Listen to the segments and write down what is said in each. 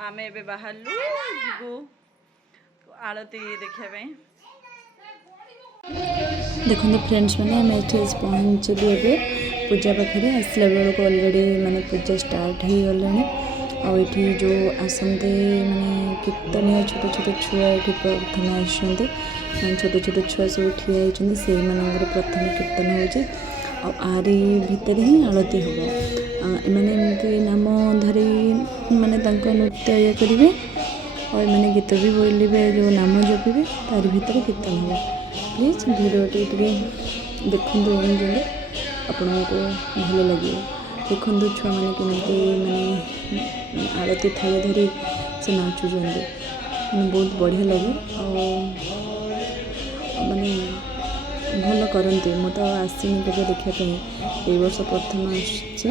आमे एबे बाहरलु जीवु आरती देखा। देखो फ्रेंड्स मैंने आम ये पहुँचलु ए पूजा पाखे आसला बेलू अलरेडी माने पूजा स्टार्ट हो गला। आठी जो आसते माने कीर्तनिया छोट छोट छुआ ये प्रथम आसते छोट छोट छुआ सब ठिया होती से प्रथम कीर्तन हो आरी भितर ही आरती हम मैंने एमती नाम धरी माने नृत्य ये करेंगे और मैंने गीत भी बोलिए जो नाम जपे तार भर कीर्तन हो। प्लीज भिडियोटी देखु आपण को भल लगे। देखु छुआ मैंने केमती माने आरती थाली धरी से नाचुं मैंने बहुत बढ़िया लगे माने भल करते। मु तो आसनी के देखापी ये वर्ष प्रथम आसि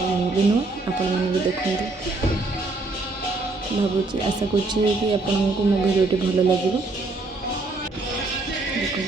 नुआ आपण मैंने भी देखते भावुँ आशा कि आपण को मो भिडियोटी भल लगे। देखो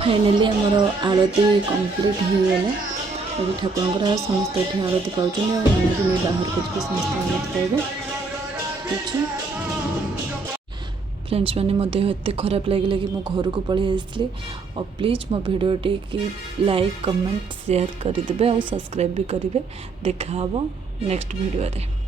फाइनाली आमर आरती कंप्लीट हो गला अभी ठाकुर समस्ते ये आरती पाँच नानी बाहर को जी समस्त आरती पाइबे फ्रेंड्स मैंने मो देह एत खराब लगे कि मो घर को पलि आसली और प्लीज़ मो भिडियोटी की लाइक कमेंट शेयर करदे और सब्सक्राइब भी करेंगे देखा नेक्स्ट वीडियो रे।